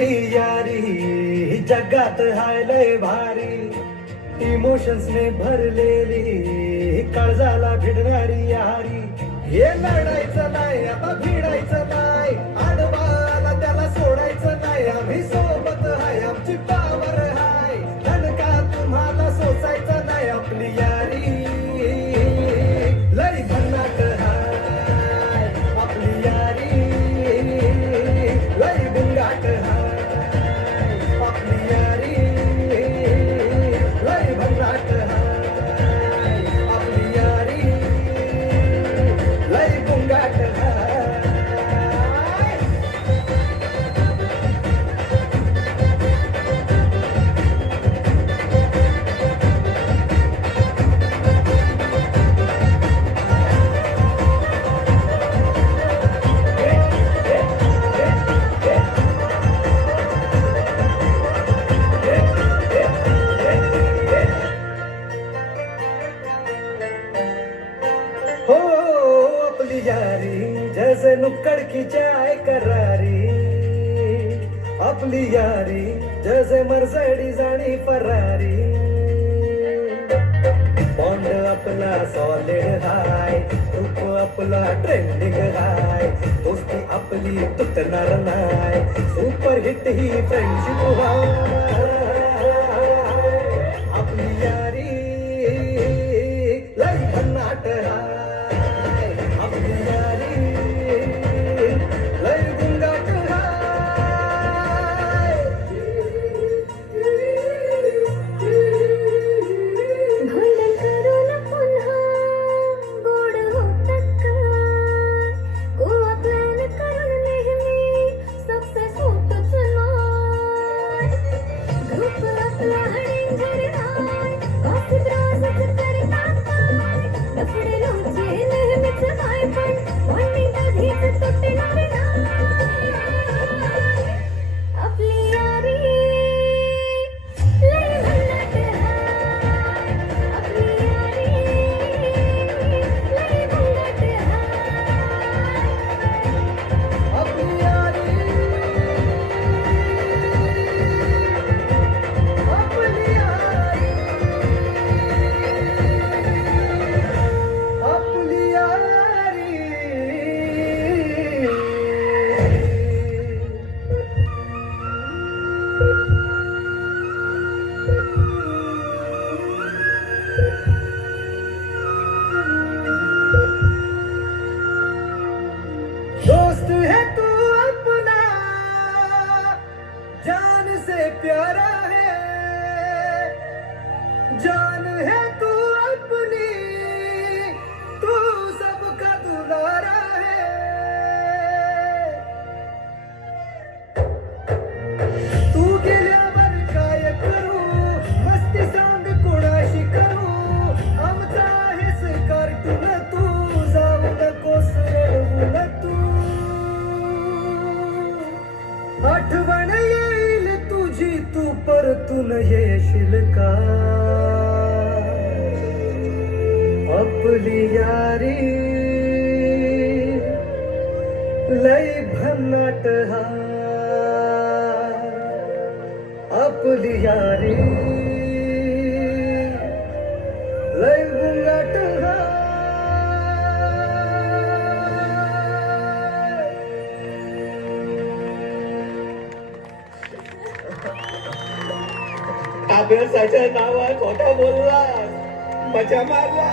आपली यारी जगात हाय लय भारी, इमोशन्स ने भरलेली काळजाला भिडणारी यारी. हे लढायचं नाही आता भिडायचं नाही, आडवाला त्याला सोडायचं नाही. आम्ही सोबत हाय आमची पावर हाय, दणका तुम्हाला सोसायचं नाही. आपली यारी लय भन्नाट हाय, आपली यारी लय बुंगाट हाय, आपली यारी लय भन्नाट हाय, आपली यारी लय बुंगाट हाय. हो आपली यारी जैसे नुक्कड़ की चाय करारी, आपली यारी जैसे मर्सिडीज आणि फरारी. बॉन्ड आपला सॉलिड हाय, ग्रुप आपला ट्रेंडिंग हाय, दोस्ती आपली तुटणार नाय, सुपर हिट ही फ्रेंडशिप हाय. आपली यारी लय भन्नाट हाय, आपली यारी लय गुंगाट हाय. भांडण करून पुन्हा गोड होतात का? गोवा प्लॅन करून नेहमी सक्सेस होतच नाही. ग्रुप आपला डेंजर आहे, कॉफी त्रासच करतात काय? लफडे लोचे नेहमीच काय, पण बॉन्डिंग कधीच तुटणार नाही. आपली यारी लय भन्नाट हाय, आपली यारी लय भन्नाट हाय. आपली यारी आपली यारी आपली यारी. दोस्त है तू अपना, जान से प्यारा है, जान है तू अपनी, तू सबका दुलारा है. तू गेल्यावर काय करू, मस्ती सांग कोणाशी करू, आमचा आहेस कार्टून तू, जाऊ नकोस रडवून तू. आठवण येईल तुझी तू परतून येशील का? आपली यारी लय भन्नाट हाय, आपली यारी लय गुंगाट हाय. अभ्यासाच्या नावात खोटा बोलला, मजा मारला.